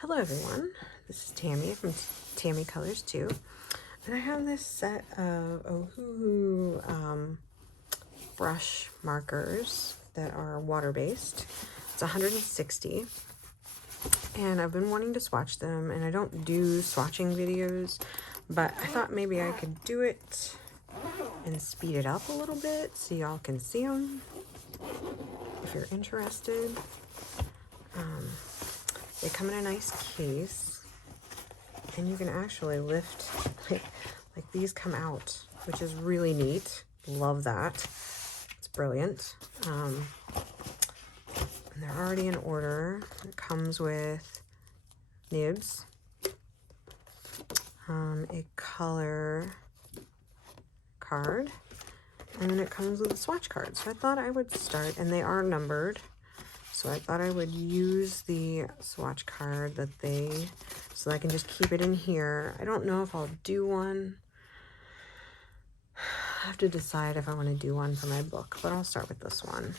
Hello everyone, this is Tammy from Tammy Colors 2, and I have this set of Ohuhu brush markers that are water-based. It's 160, and I've been wanting to swatch them, and I don't do swatching videos, but I thought maybe I could do it and speed it up a little bit so y'all can see them if you're interested. They come in a nice case, and you can actually lift, like these come out, which is really neat. Love that. It's brilliant. And they're already in order. It comes with nibs, a color card, and then it comes with a swatch card. So I thought I would start, and they are numbered. So I thought I would use the swatch card so I can just keep it in here. I don't know if I'll do one. I have to decide if I want to do one for my book, but I'll start with this one.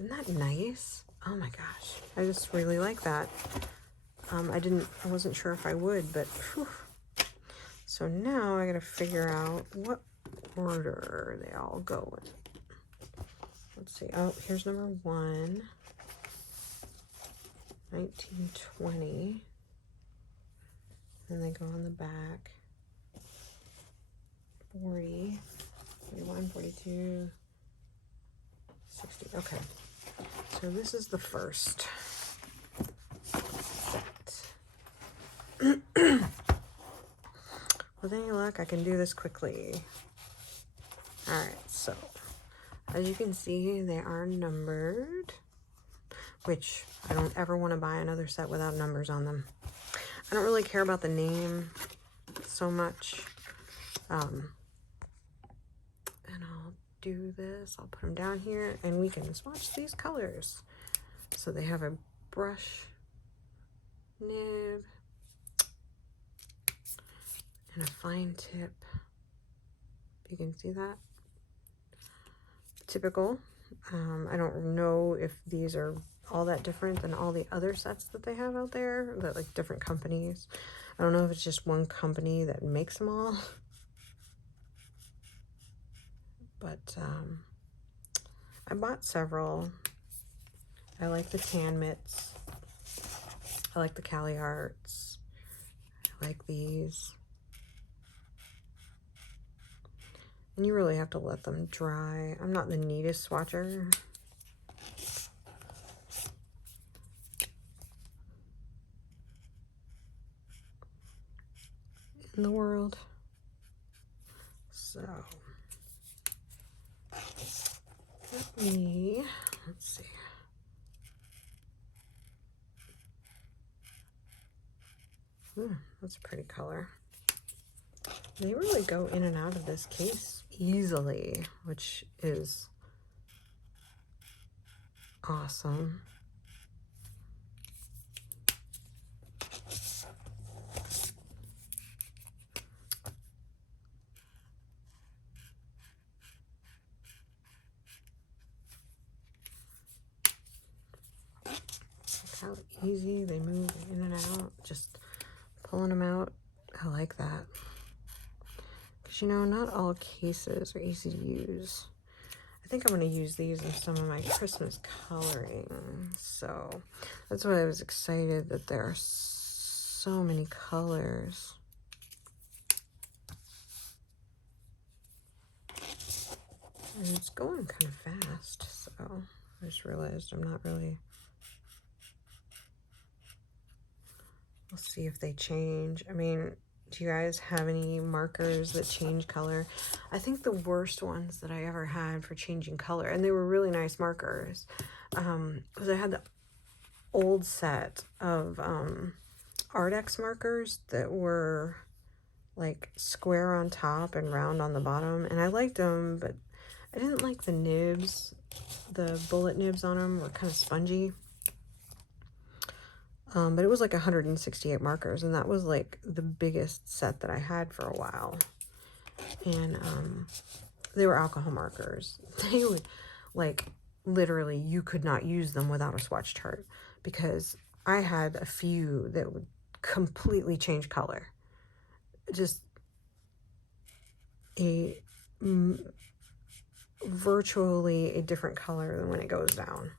Isn't that nice? Oh my gosh, I just really like that. I wasn't sure if I would, but whew. So now I gotta figure out what order they all go in. Let's see. Oh, here's number 1. 1920. And they go on the back. 40. 41, 42. 60. Okay. So this is the first set. With any luck, I can do this quickly. Alright, so as you can see, they are numbered, which I don't ever want to buy another set without numbers on them. I don't really care about the name so much. And I'll do this. I'll put them down here, and we can swatch these colors. So they have a brush nib and a fine tip. You can see that. Typical. I don't know if these are all that different than all the other sets that they have out there, that like different companies. I don't know if it's just one company that makes them all, but I bought several. I like the tan mitts. I like the Cali Arts. I like these. And you really have to let them dry. I'm not the neatest swatcher. In the world. So, let's see. That's a pretty color. They really go in and out of this case easily, which is awesome. Look how easy they move in and out, just pulling them out. I like that. Because, you know, not all cases are easy to use. I think I'm going to use these in some of my Christmas coloring. So that's why I was excited that there are so many colors. And it's going kind of fast. So I just realized I'm not really... We'll see if they change. I mean, do you guys have any markers that change color? I think the worst ones that I ever had for changing color, and they were really nice markers, was I had the old set of Artex markers that were like square on top and round on the bottom, and I liked them, but I didn't like the nibs. The bullet nibs on them were kind of spongy. But it was like 168 markers, and that was like the biggest set that I had for a while. And they were alcohol markers. They would, like, literally, you could not use them without a swatch chart because I had a few that would completely change color. Just a virtually a different color than when it goes down.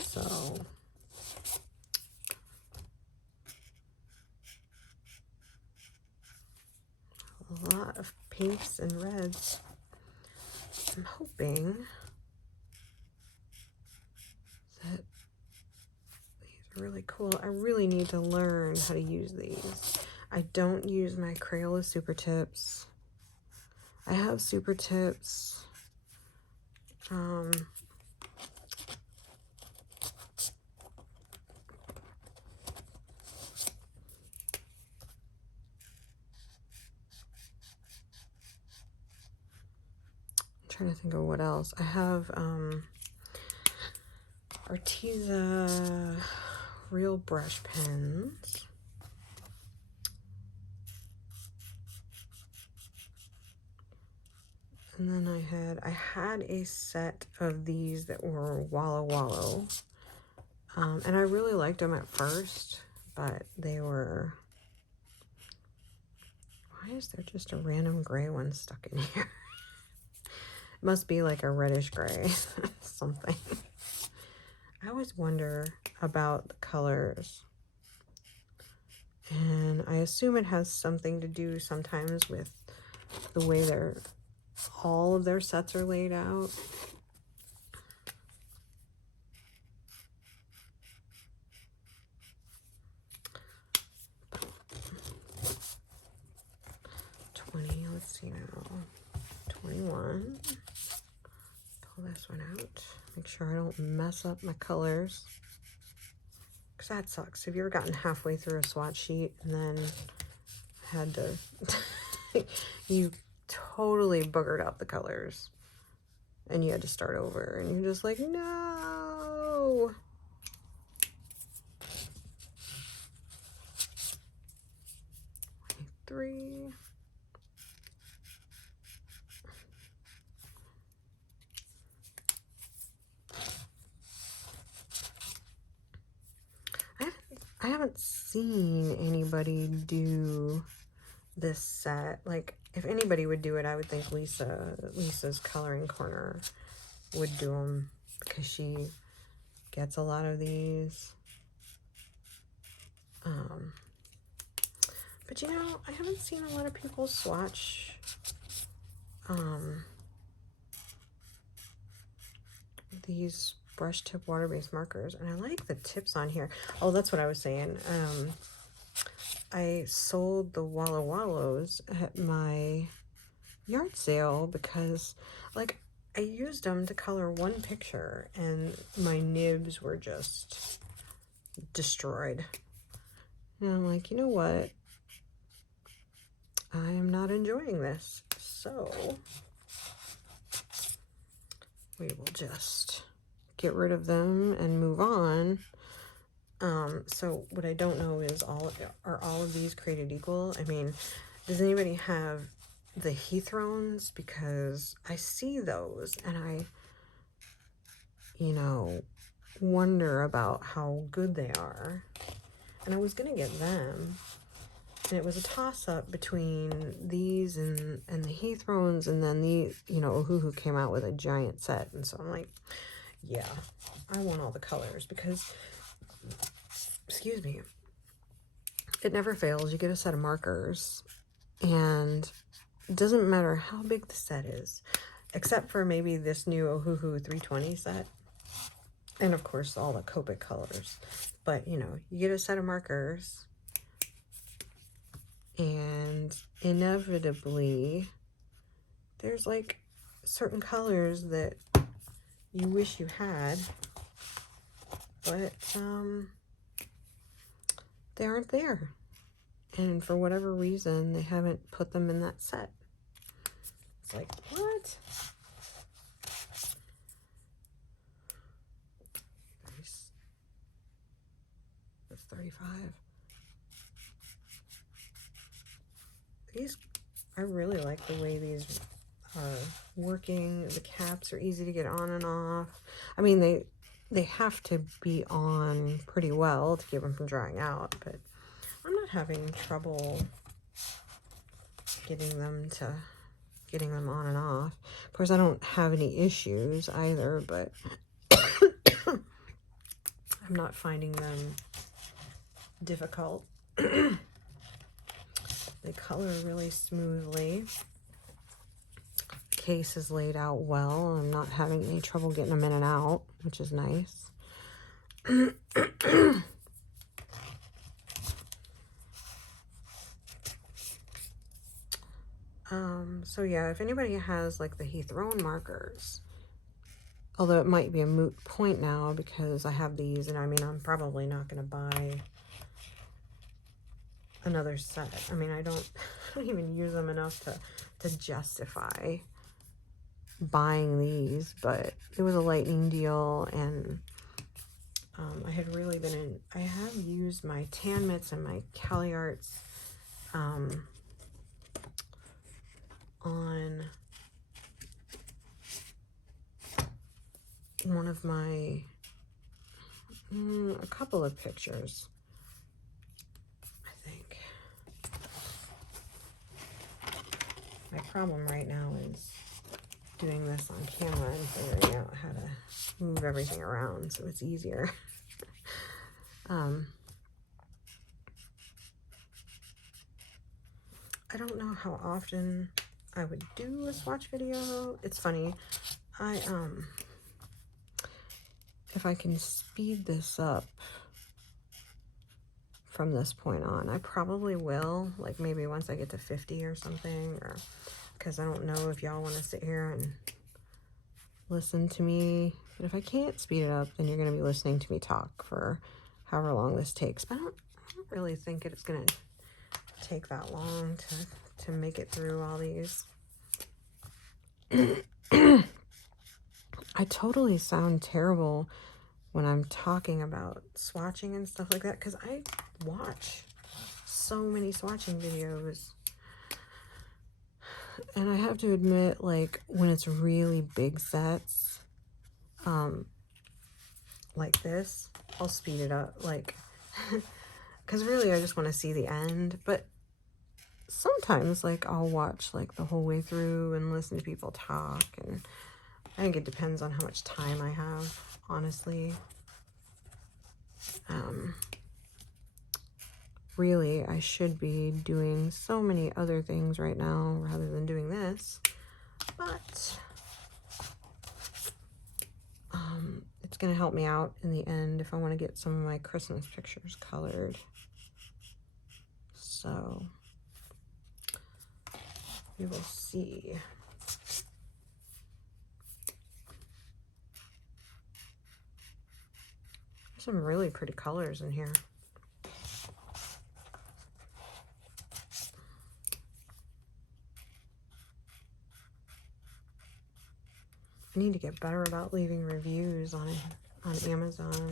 So a lot of pinks and reds. I'm hoping that these are really cool. I really need to learn how to use these. I don't use my Crayola Super Tips. I have Super Tips. I'm trying to think of what else. I have Arteza real brush pens. And then I had a set of these that were Wallow Wallow. And I really liked them at first, but they were, why is there just a random gray one stuck in here? It must be like a reddish gray, something. I always wonder about the colors. And I assume it has something to do sometimes with the way all of their sets are laid out. Let's see now. 21. Pull this one out. Make sure I don't mess up my colors. Because that sucks. Have you ever gotten halfway through a swatch sheet and then had to... you totally buggered up the colors. And you had to start over. And you're just like, no! Three. I haven't seen anybody do this set. Like, if anybody would do it, I would think Lisa's Coloring Corner would do them, because she gets a lot of these. But you know, I haven't seen a lot of people swatch these brush tip water-based markers, and I like the tips on here. Oh, that's what I was saying. I sold the Wallow Wallows at my yard sale because, like, I used them to color one picture and my nibs were just destroyed. And I'm like, you know what? I am not enjoying this. So we will just get rid of them and move on. So what I don't know is are all of these created equal? I mean, does anybody have the Heathrones? Because I see those and I, you know, wonder about how good they are. And I was gonna get them. And it was a toss-up between these and the Heathrones, and then the, you know, Ohuhu came out with a giant set. And so I'm like, yeah, I want all the colors because, excuse me, it never fails. You get a set of markers, and it doesn't matter how big the set is, except for maybe this new Ohuhu 320 set. And of course, all the Copic colors. But, you know, you get a set of markers, and inevitably there's like certain colors that you wish you had, but they aren't there, and for whatever reason they haven't put them in that set. It's like, what? That's 35. These, I really like the way these are working. The caps are easy to get on and off. I mean, they have to be on pretty well to keep them from drying out, but I'm not having trouble getting them on and off. Of course, I don't have any issues either, but I'm not finding them difficult. They color really smoothly. Case is laid out well. I'm not having any trouble getting them in and out, which is nice. So yeah, if anybody has like the Heath Rowan markers, although it might be a moot point now because I have these, and I mean, I'm probably not going to buy another set. I mean, I don't even use them enough to justify buying these, but it was a lightning deal, and I had really been I have used my Tan Mitts and my Cali Arts on one of my, a couple of pictures, I think. My problem right now is doing this on camera and figuring out how to move everything around so it's easier. I don't know how often I would do a swatch video. It's funny, if I can speed this up from this point on, I probably will, like maybe once I get to 50 or something, or because I don't know if y'all want to sit here and listen to me. But if I can't speed it up, then you're going to be listening to me talk for however long this takes. But I don't really think it's going to take that long to make it through all these. I totally sound terrible when I'm talking about swatching and stuff like that, because I watch so many swatching videos. And I have to admit, like, when it's really big sets, like this, I'll speed it up, like, because really I just want to see the end. But sometimes, like, I'll watch, like, the whole way through and listen to people talk, and I think it depends on how much time I have, honestly. Really, I should be doing so many other things right now rather than doing this, but it's going to help me out in the end if I want to get some of my Christmas pictures colored. So we will see. There's some really pretty colors in here. I need to get better about leaving reviews on Amazon.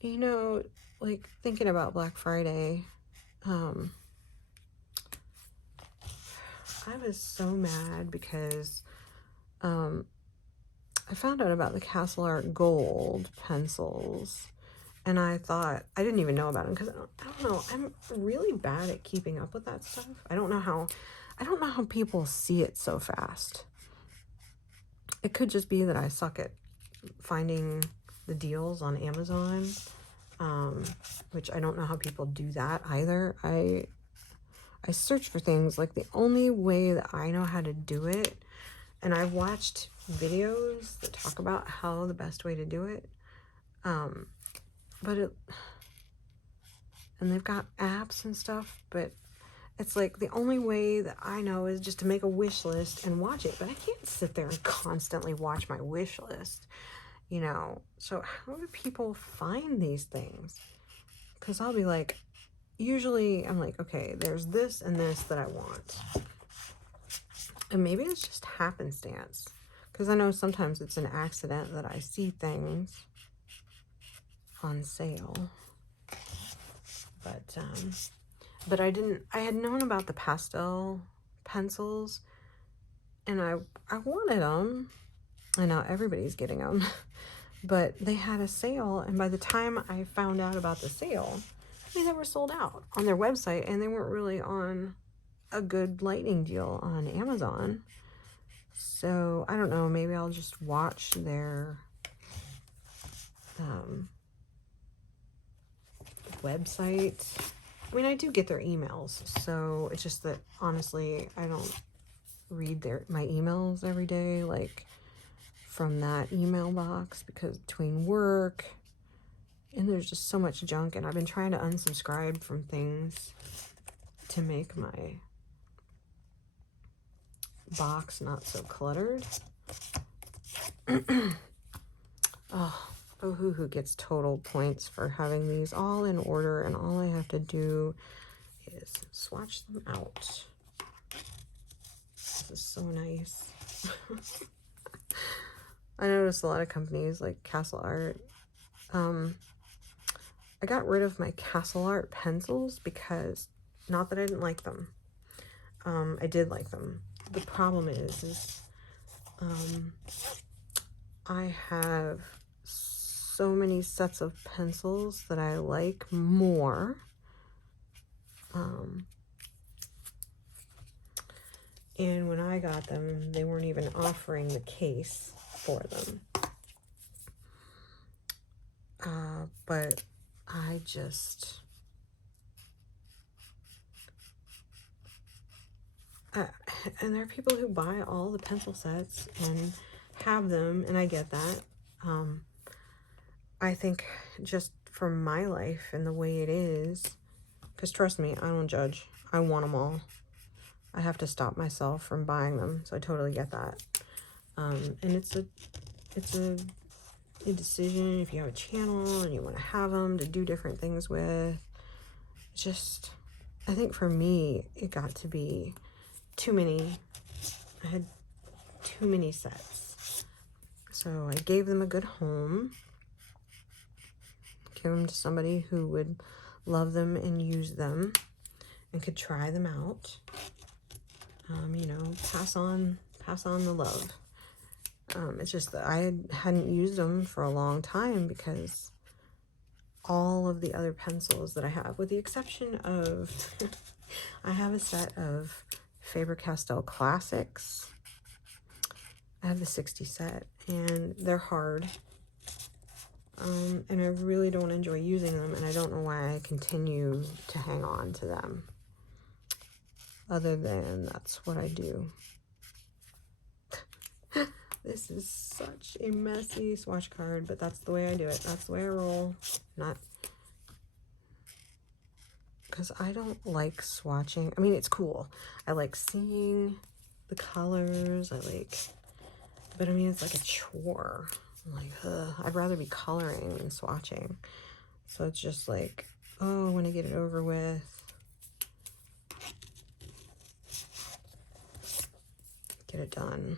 You know, like, thinking about Black Friday, I was so mad because I found out about the Castle Art Gold pencils, and I thought, I didn't even know about them because I don't know, I'm really bad at keeping up with that stuff. I don't know how people see it so fast. It could just be that I suck at finding the deals on Amazon, which I don't know how people do that either. I search for things, like, the only way that I know how to do it, and I've watched videos that talk about how the best way to do it, and they've got apps and stuff, but it's like the only way that I know is just to make a wish list and watch it. But I can't sit there and constantly watch my wish list, you know. So how do people find these things? Because I'll be like, usually I'm like, okay, there's this and this that I want. And maybe it's just happenstance. Because I know sometimes it's an accident that I see things on sale. But I had known about the pastel pencils, and I wanted them, I know everybody's getting them. But they had a sale, and by the time I found out about the sale, they were sold out on their website, and they weren't really on a good lightning deal on Amazon. So I don't know, maybe I'll just watch their website. I mean, I do get their emails, so it's just that honestly I don't read my emails every day, like from that email box, because between work and there's just so much junk, and I've been trying to unsubscribe from things to make my box not so cluttered. Oh, Ohuhu gets total points for having these all in order, and all I have to do is swatch them out. This is so nice. I noticed a lot of companies like Castle Art. I got rid of my Castle Art pencils because, not that I didn't like them. I did like them. The problem is I have so many sets of pencils that I like more. And when I got them, they weren't even offering the case for them. But I just... and there are people who buy all the pencil sets and have them, and I get that. I think just for my life and the way it is, because trust me, I don't judge. I want them all. I have to stop myself from buying them, so I totally get that. And it's a decision if you have a channel and you want to have them to do different things with. Just, I think for me, it got to be too many. I had too many sets. So I gave them a good home. Give them to somebody who would love them and use them and could try them out. You know, pass on the love. It's just that I hadn't used them for a long time because all of the other pencils that I have, with the exception of, I have a set of Faber-Castell Classics. I have the 60 set, and they're hard. And I really don't enjoy using them, and I don't know why I continue to hang on to them. Other than that's what I do. This is such a messy swatch card, but that's the way I do it. That's the way I roll. Not because I don't like swatching. I mean, it's cool. I like seeing the colors. But I mean, it's like a chore. I'm like, ugh, I'd rather be coloring than swatching. So it's just like, oh, I want to get it over with. Get it done.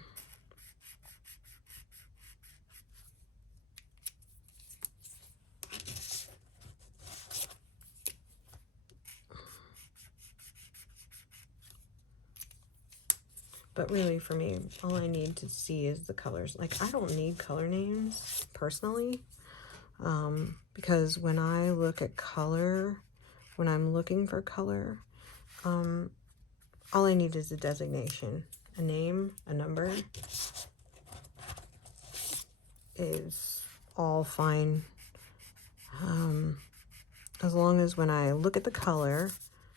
But really, for me, all I need to see is the colors. Like, I don't need color names, personally, because when I look at color, when I'm looking for color, all I need is a designation. A name, a number is all fine. As long as when I look at the color,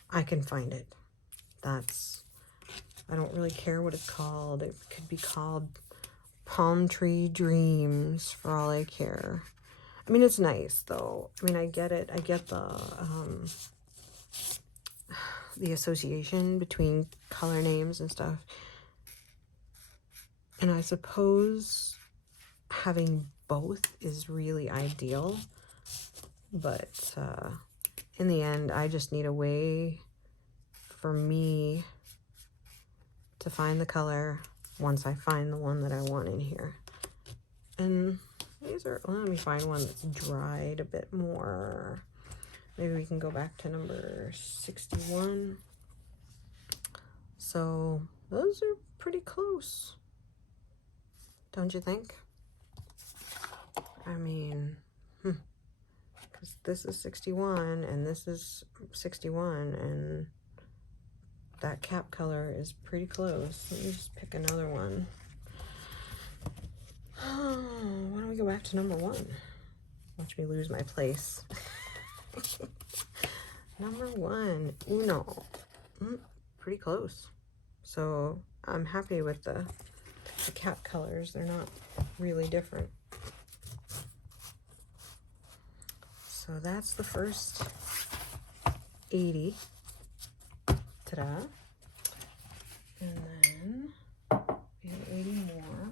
I can find it. I don't really care what it's called. It could be called Palm Tree Dreams for all I care. I mean, it's nice though. I mean, I get it. I get the association between color names and stuff. And I suppose having both is really ideal. But in the end, I just need a way for me to find the color once I find the one that I want in here. And these are, let me find one that's dried a bit more. Maybe we can go back to number 61. So those are pretty close. Don't you think? I mean, because this is 61 and this is 61 and that cap color is pretty close. Let me just pick another one. Oh, why don't we go back to number 1? Watch me lose my place. Number 1, Uno. Pretty close. So I'm happy with the cap colors. They're not really different. So that's the first 80. Ta-da. And then we have 80 more.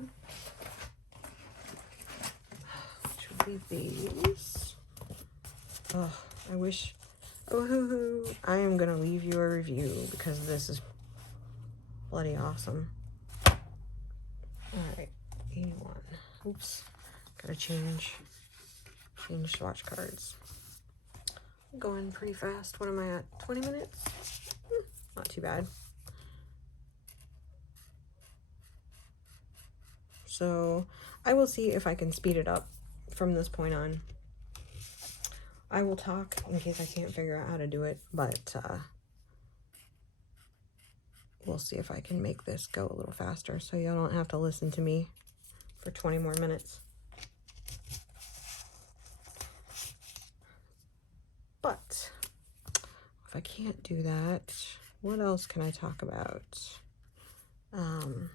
Which would be these. Oh, I wish. Ohuhu. I am going to leave you a review because this is bloody awesome. Alright, 81. Oops. Gotta change swatch cards. I'm going pretty fast. What am I at? 20 minutes? Not too bad. So I will see if I can speed it up from this point on. I will talk in case I can't figure out how to do it, but we'll see if I can make this go a little faster so you don't have to listen to me for 20 more minutes. But if I can't do that, what else can I talk about? I'm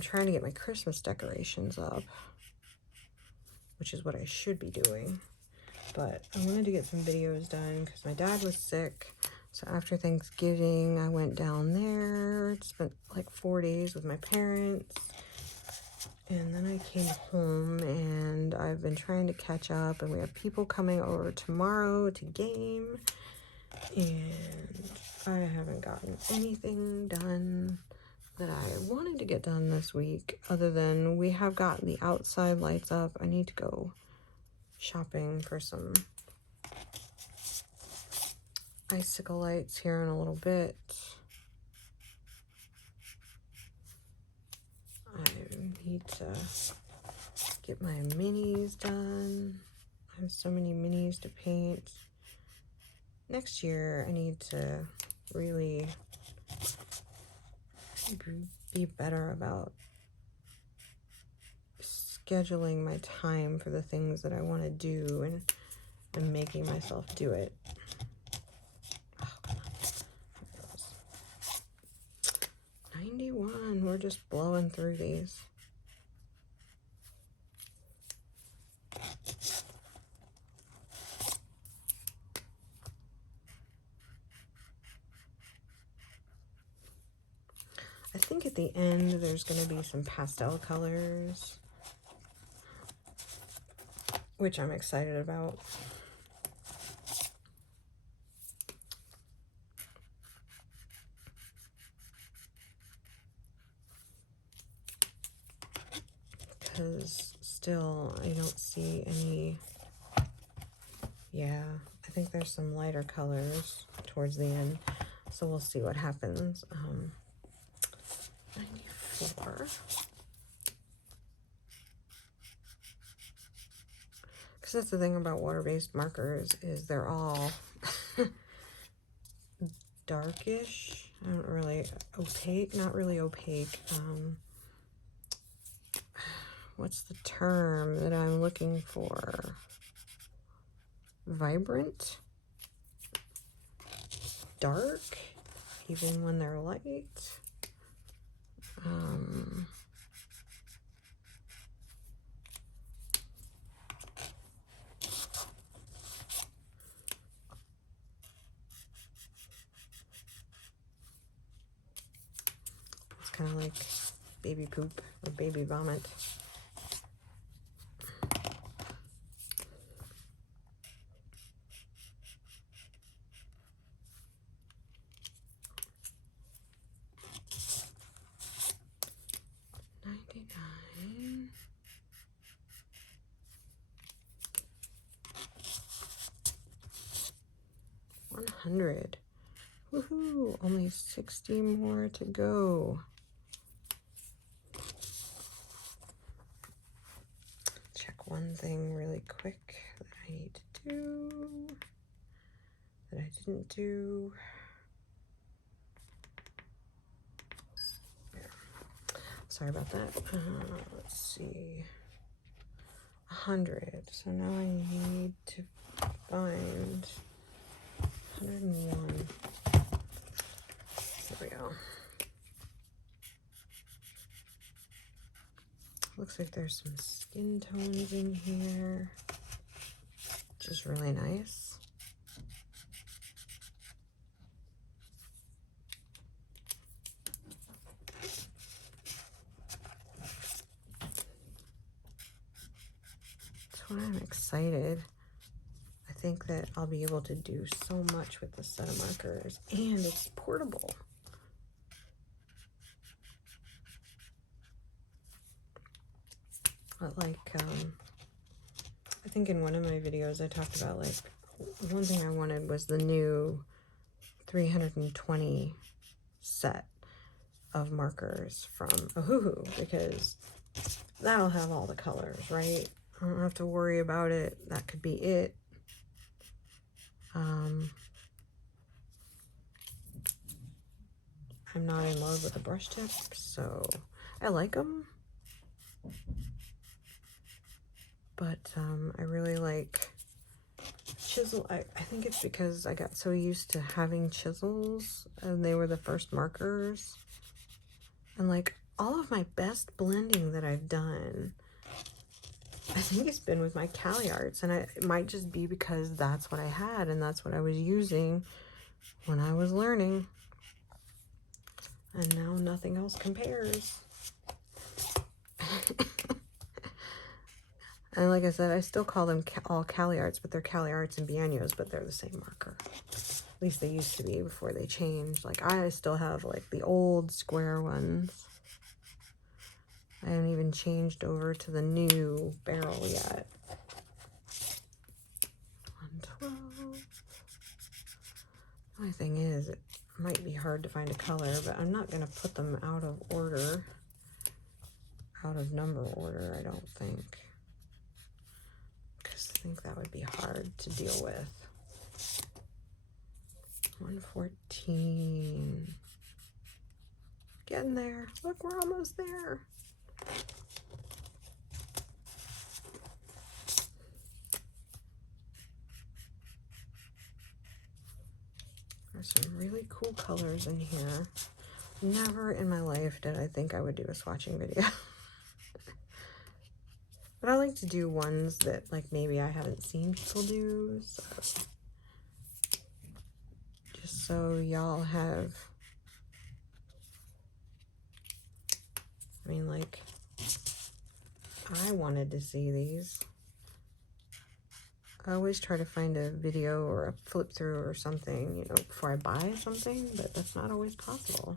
trying to get my Christmas decorations up, which is what I should be doing. But I wanted to get some videos done because my dad was sick. So after Thanksgiving, I went down there, spent like 4 days with my parents. And then I came home and I've been trying to catch up, and we have people coming over tomorrow to game. And I haven't gotten anything done that I wanted to get done this week, other than we have gotten the outside lights up. I need to go shopping for some icicle lights here in a little bit. I need to get my minis done. I have so many minis to paint. Next year, I need to really be better about scheduling my time for the things that I want to do and making myself do it. Oh, come on. There it goes. 91. We're just blowing through these. I think at the end there's going to be some pastel colors, which I'm excited about. Because still I don't see any. Yeah, I think there's some lighter colors towards the end, so we'll see what happens. 94. Because that's the thing about water-based markers, is they're all darkish. I don't really opaque, not really opaque. What's the term that I'm looking for? Vibrant? Dark, even when they're light. It's kind of like baby poop or baby vomit. Woohoo! Only 60 more to go. one thing really quick that I need to do that I didn't do. Sorry about that. Let's see. 100. So now I need to find 101. There we go. Looks like there's some skin tones in here, which is really nice. So I'm excited. I think that I'll be able to do so much with this set of markers, and it's portable. But like, I think in one of my videos I talked about, like, one thing I wanted was the new 320 set of markers from Ohuhu, because that'll have all the colors, right? I don't have to worry about it. That could be it. I'm not in love with the brush tips, so I like them. But I really like chisel. I think it's because I got so used to having chisels, and they were the first markers. And like all of my best blending that I've done, I think it's been with my Cali Arts, and it might just be because that's what I had and that's what I was using when I was learning. And now nothing else compares. And like I said, I still call them all Cali Arts, but they're Cali Arts and Biennios, but they're the same marker. At least they used to be before they changed. Like, I still have like the old square ones. I haven't even changed over to the new barrel yet. 112. The only thing is, it might be hard to find a color, but I'm not going to put them out of order, out of number order, I don't think. Because I think that would be hard to deal with. 114. Getting there. Look, we're almost there. There's some really cool colors in here. Never in my life did I think I would do a swatching video. But I like to do ones that like maybe I haven't seen people do, so just so y'all have, I mean, like, I wanted to see these. I always try to find a video or a flip through or something, you know, before I buy something, but that's not always possible.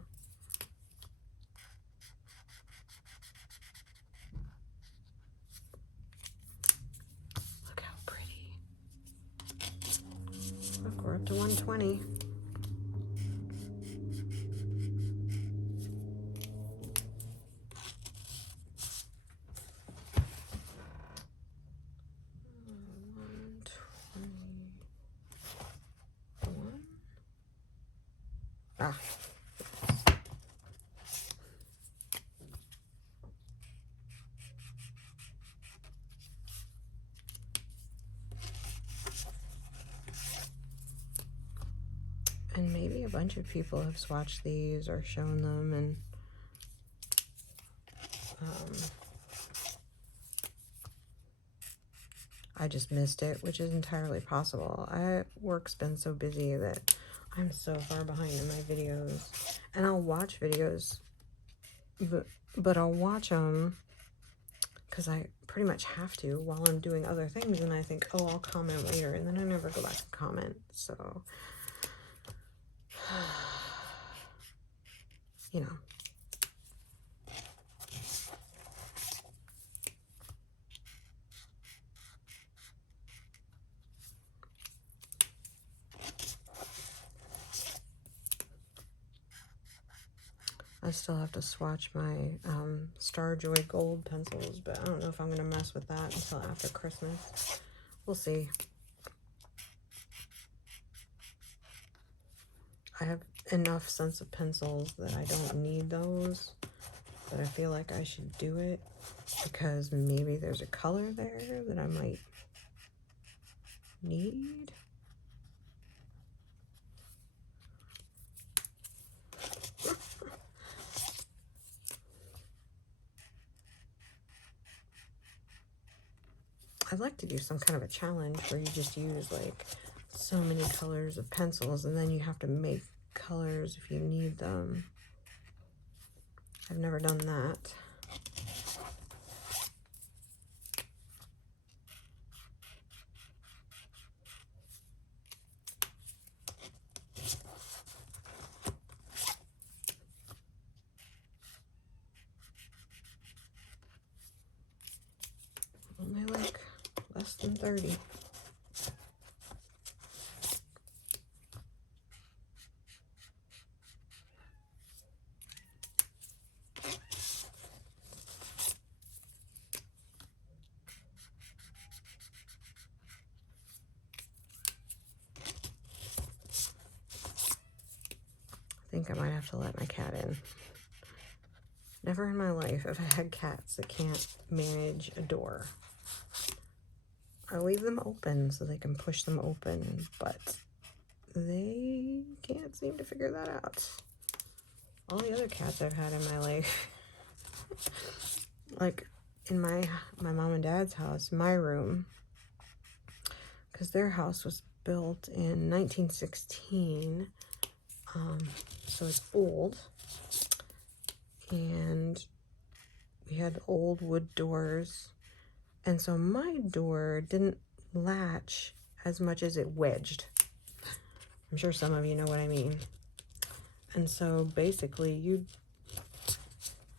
Look how pretty. Look, we're up to 120. Ah. And maybe a bunch of people have swatched these or shown them, and I just missed it, which is entirely possible. Work's been so busy that I'm so far behind in my videos. And I'll watch videos, but I'll watch them because I pretty much have to while I'm doing other things, and I think, oh, I'll comment later, and then I never go back and comment. So, you know. I still have to swatch my Starjoy Gold pencils, but I don't know if I'm going to mess with that until after Christmas. We'll see. I have enough sense of pencils that I don't need those, but I feel like I should do it because maybe there's a color there that I might need. I'd like to do some kind of a challenge where you just use like so many colors of pencils and then you have to make colors if you need them. I've never done that. Only like less than 30. I think I might have to let my cat in. Never in my life have I had cats that can't manage a door. I leave them open so they can push them open, but they can't seem to figure that out. All the other cats I've had in my life, like in my mom and dad's house, my room, because their house was built in 1916, so it's old, and we had old wood doors, and so my door didn't latch as much as it wedged. I'm sure some of you know what I mean. And so basically you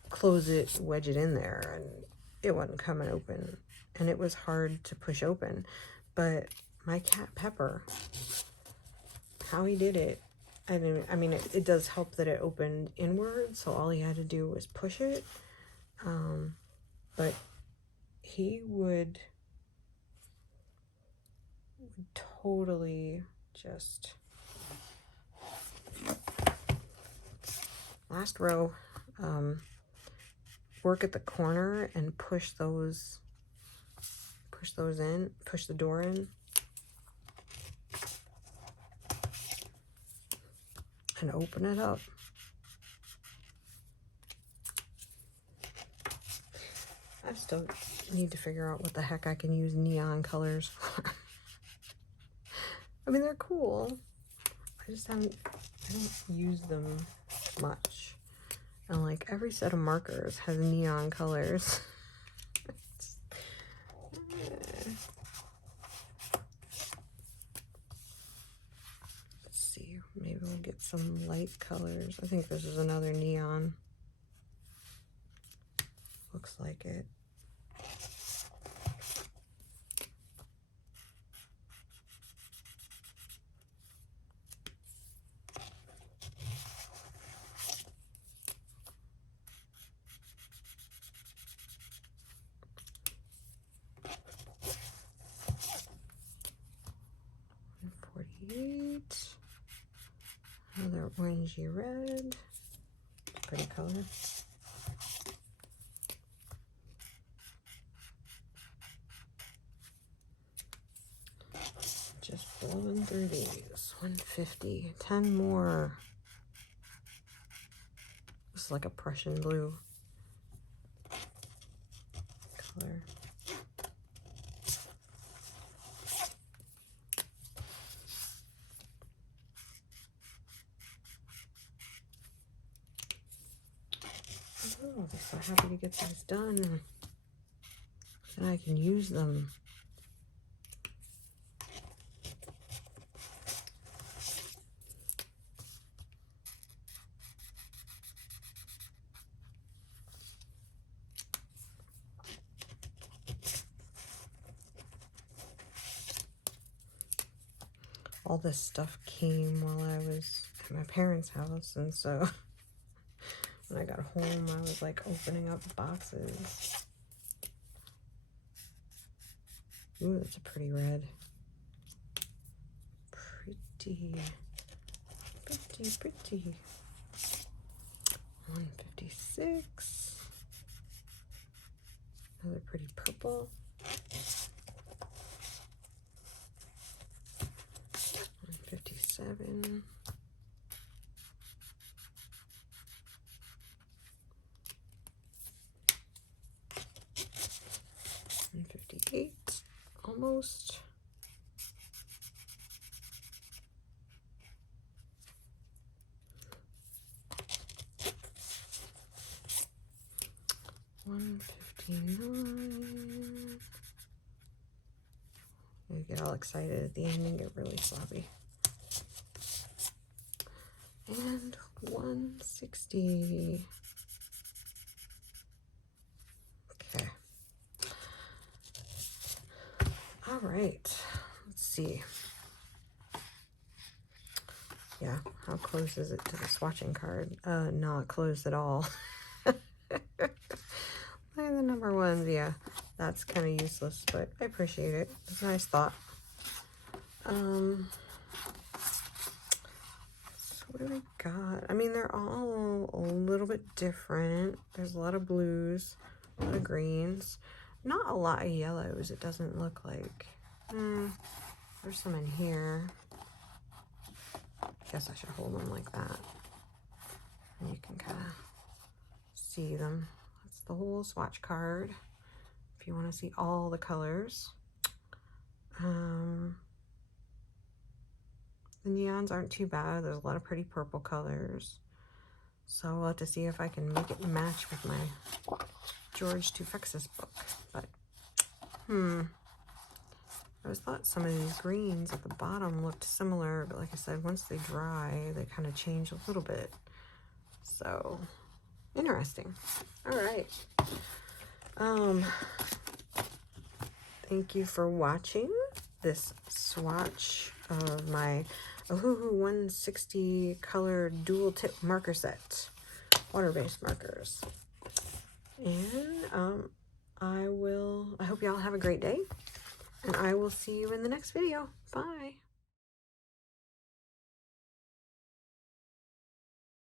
close it, wedge it in there, and it wasn't coming open, and it was hard to push open. But my cat Pepper, how he did it, I mean it does help that it opened inward, so all he had to do was push it, but he would totally just, last row, work at the corner and push those in, push the door in, and open it up. I still need to figure out what the heck I can use neon colors for. I mean, they're cool. I don't use them much. And like every set of markers has neon colors. Let's see, maybe we'll get some light colors. I think this is another neon. Looks like it. Another orangey red. Pretty color. Just blowing through these. 150. 10 more. This is like a Prussian blue color. Oh, I'm so happy to get these done. And I can use them. All this stuff came while I was at my parents' house, and so it When I got home, I was like opening up boxes. Ooh, that's a pretty red. Pretty. 156. Another pretty purple. 157. 158. Almost. 159. I get all excited at the end and get really sloppy. And 160. Okay. All right. Let's see. Yeah, how close is it to the swatching card? Not close at all. Look at the number ones. Yeah, that's kind of useless, but I appreciate it. It's a nice thought. So what do we got? I mean, they're all a little bit different. There's a lot of blues, a lot of greens, not a lot of yellows, it doesn't look like. There's some in here. I guess I should hold them like that. And you can kind of see them. That's the whole swatch card. If you want to see all the colors. The neons aren't too bad. There's a lot of pretty purple colors. So we'll have to see if I can make it match with my George Tufexis book. But, I always thought some of these greens at the bottom looked similar, but like I said, once they dry, they kind of change a little bit. So, interesting. All right. Thank you for watching this swatch of my Ohuhu 160 color dual tip marker set, water-based markers. And I hope y'all have a great day, and I will see you in the next video. Bye.